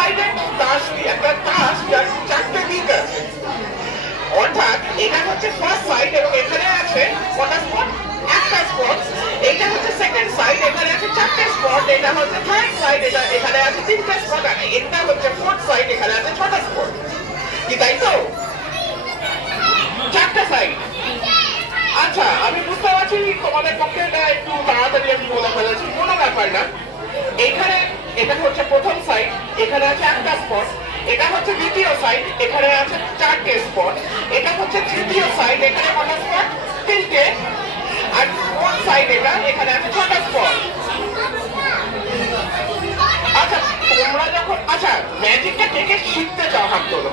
সাইডে তাস দিয়ে একটা তাস যার চারটে দিক আছে, অর্থাৎ এটা হচ্ছে ফার্স্ট সাইড এবং এখানে আছে কটা স্পট? একটা স্পট। এটা হচ্ছে সেকেন্ড সাইড, এখানে আছে চারটে স্পট। এটা হচ্ছে থার্ড সাইড, এটা এখানে আছে তিনটে স্পট। আর এটা হচ্ছে ফোর্থ সাইড, এখানে আছে ছটা স্পট। কি তাই তো? চারটে সাইড। আচ্ছা, আমি বুঝতে পারছি তোমাদের পক্ষে এটা একটু তাড়াতাড়ি আমি বলে ফেলেছি, কোনো ব্যাপার না। এখানে এটা হচ্ছে প্রথম সাইড, এখানে আছে একটা স্পট। এটা হচ্ছে দ্বিতীয় সাইড, এখানে আছে চারটে স্পট। এটা হচ্ছে তৃতীয় সাইড, এখানে কটা স্পট? তিনটে। আর ফোর্থ সাইড এটা, এখানে আছে ছটা স্পট। আচ্ছা, তোমরা যখন ম্যাজিকটা কে কে শিখতে চাও হাত তোলো।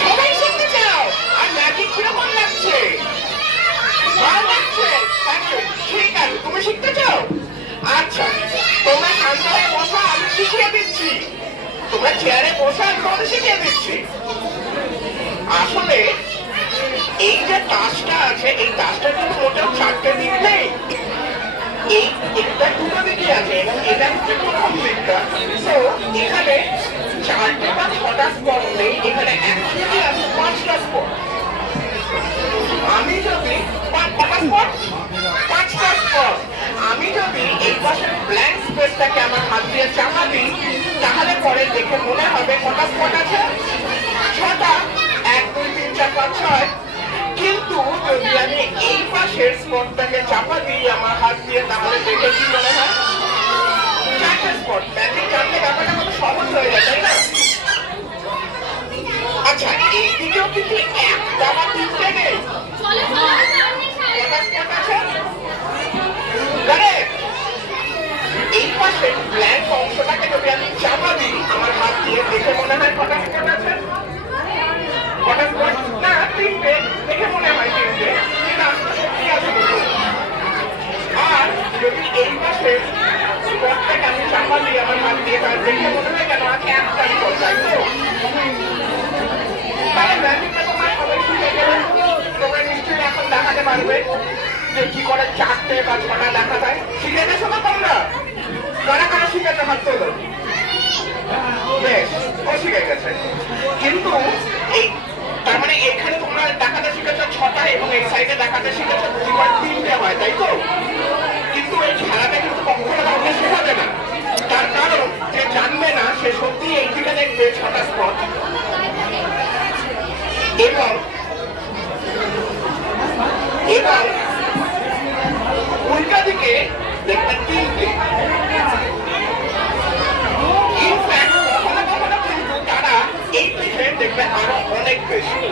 সবাই শিখতে চাও? আর ম্যাজিক কিরকম লাগছে? ভালো লাগছে? ঠিক আছে, তুমি শিখতে চাও? আচ্ছা, তোমরা শান্ত হয়ে বসো, আমি শিখিয়ে দিচ্ছি। তোমরা চেয়ারে বসো, আমি তোমাদের শিখিয়ে দিচ্ছি। আসলে এই যে তাসটা আছে, এই তাসটা কিন্তু মোটেও চারটে দিক নেই। এটা দুটো দিকই আছে এবং এটা হচ্ছে প্রথম দিকটা। তো এখানে চারটে বা ছটা স্পট নেই, এখানে অ্যাকচুয়ালি আছে পাঁচটা স্পট। আমি যদি কটা স্পট? পাঁচটা স্পট। আমি যদি এই পাশের ব্ল্যাঙ্ক স্পেসটাকে আমার হাত দিয়ে চাপা দিই, তাহলে পরে দেখে মনে হবে কটা স্পট আছে? ছটা। 1 2 3 4 5 6। কিন্তু যদি আমি এই পাশের স্পটটাকে চাপা দিই আমার হাত দিয়ে, তাহলে দেখে কি মনে হয়? চারটে স্পট। ম্যাজিক জানলে ব্যাপারটা কত সহজ হয়ে যায়, তাই না? আচ্ছা, এইদিকেও কিন্তু একটা বা তিনটে নেই। এই পাশে ব্ল্যাঙ্ক অংশটাকে যদি আমি চাপা দিই আমার হাত দিয়ে, দেখে মনে হয় কটা স্পট আছে? কটা স্পট? না, তিনটে। দেখে মনে হয় তিনটে, কিন্তু আসলে সত্যি আছে দুটো। আর যদি এই পাশে স্পটটাকে আমি চাপা দিই আমার হাত দিয়ে, তাহলে দেখে মনে হয় কেন আছে একটা স্পট, তাই তো? তাহলে ম্যাজিকটা তোমরা সবাই শিখে গেলে তোমরা নিশ্চয়ই এখন দেখাতে পারবে যে কি করে চারটে বা ছটা দেখা যায়। শিখে গেছো না তোমরা? কারা কারা শিখেছে হাত তোলো? বেশ, ও শিখে গেছে। কিন্তু এই তার মানে এখানে তোমরা দেখাতে শিখেছো ছটা এবং এই সাইডে দেখাতে শিখেছো দুইবার তিনটে হয়, তাই তো? কিন্তু এই খেলাটা কিন্তু কখনো কাউকে শেখাবে না, তার কারণ যে জানবে না সে সত্যি এই দিকে দেখবে ছটা স্পট এবং উল্টা দিকে দেখবেন তিনটে। ইনফ্যাক্ট কখনো কখনো কিন্তু তারা এই পিঠে দেখবে আরো অনেক বেশি।